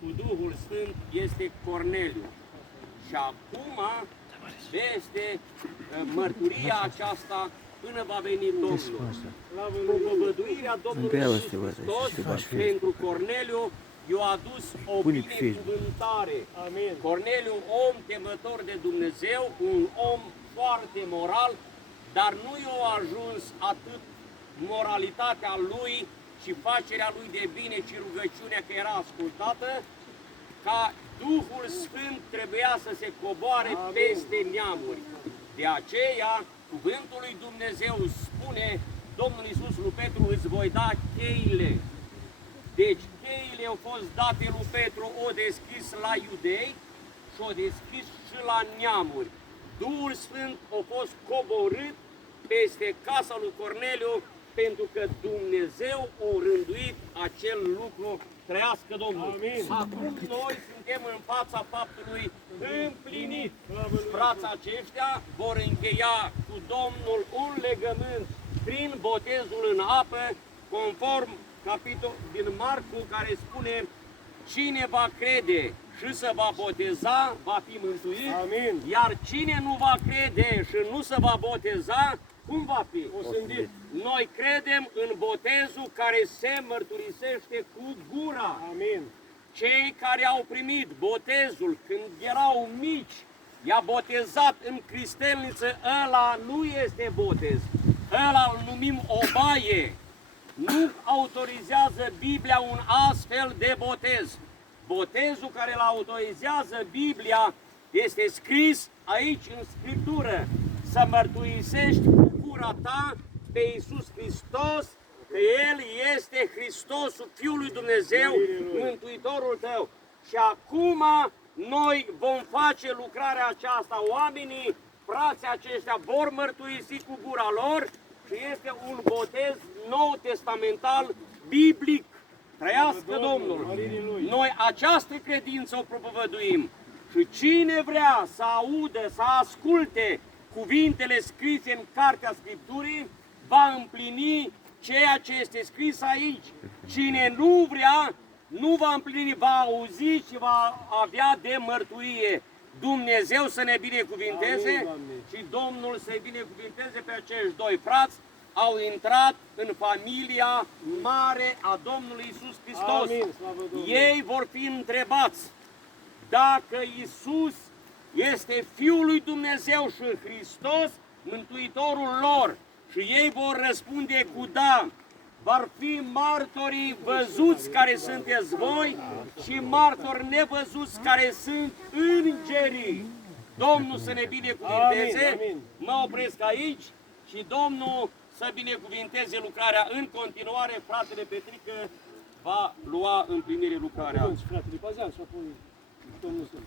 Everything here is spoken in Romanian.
cu Duhul Sfânt este Corneliu. Și acum este mărturia aceasta până va veni Domnul. Propovăduirea Domnului Iisus Hristos pentru Corneliu i-a adus o binecuvântare. Corneliu, un om temător de Dumnezeu, un om foarte moral, dar nu i-a ajuns atât moralitatea lui și facerea lui de bine, ci rugăciunea că era ascultată, ca Duhul Sfânt trebuia să se coboare peste neamuri. De aceea, cuvântul lui Dumnezeu spune, Domnul Iisus lui Petru, îți voi da cheile. Deci, cheile au fost date lui Petru, o deschis la iudei și o deschis și la neamuri. Duhul Sfânt a fost coborât peste casa lui Corneliu, pentru că Dumnezeu a rânduit acel lucru. Trăiască Domnul! Amin. Acum noi suntem în fața faptului împlinit. Frații aceștia vor încheia cu Domnul un legământ prin botezul în apă, conform capitol din Marcu, care spune: cine va crede și se va boteza, va fi mântuit. Amin. Iar cine nu va crede și nu se va boteza, cum va fi? Noi credem în botezul care se mărturisește cu gura. Amin. Cei care au primit botezul când erau mici, i-a botezat în cristelniță, ăla nu este botez. Ăla îl numim o baie. Nu autorizează Biblia un astfel de botez. Botezul care îl autorizează Biblia este scris aici în Scriptură. Să mărturisești cu gura ta pe Iisus Hristos, că El este Hristosul, Fiul lui Dumnezeu, Mântuitorul tău. Și acum noi vom face lucrarea aceasta. Oamenii, frații aceștia, vor mărturisi cu gura lor și este un botez nou testamental, biblic. Trăiască Domnul! Noi această credință o propovăduim. Și cine vrea să audă, să asculte cuvintele scrise în Cartea Scripturii, va împlini ceea ce este scris aici. Cine nu vrea, nu va împlini, va auzi și va avea de mărturie. Dumnezeu să ne binecuvinteze. Amin, și Domnul să-i binecuvinteze pe acești doi frați. Au intrat în familia mare a Domnului Iisus Hristos. Amin, ei vor fi întrebați dacă Iisus este Fiul lui Dumnezeu și Hristos, Mântuitorul lor. Și ei vor răspunde cu da. Vor fi martorii văzuți care sunteți voi și martori nevăzuți care sunt îngerii. Domnul să ne binecuvinteze. Amin, amin. Mă opresc aici și Domnul să binecuvinteze lucrarea în continuare. Fratele Petrică va lua în primire lucrarea. Fratele Pazean și apoi Domnul Sfânt.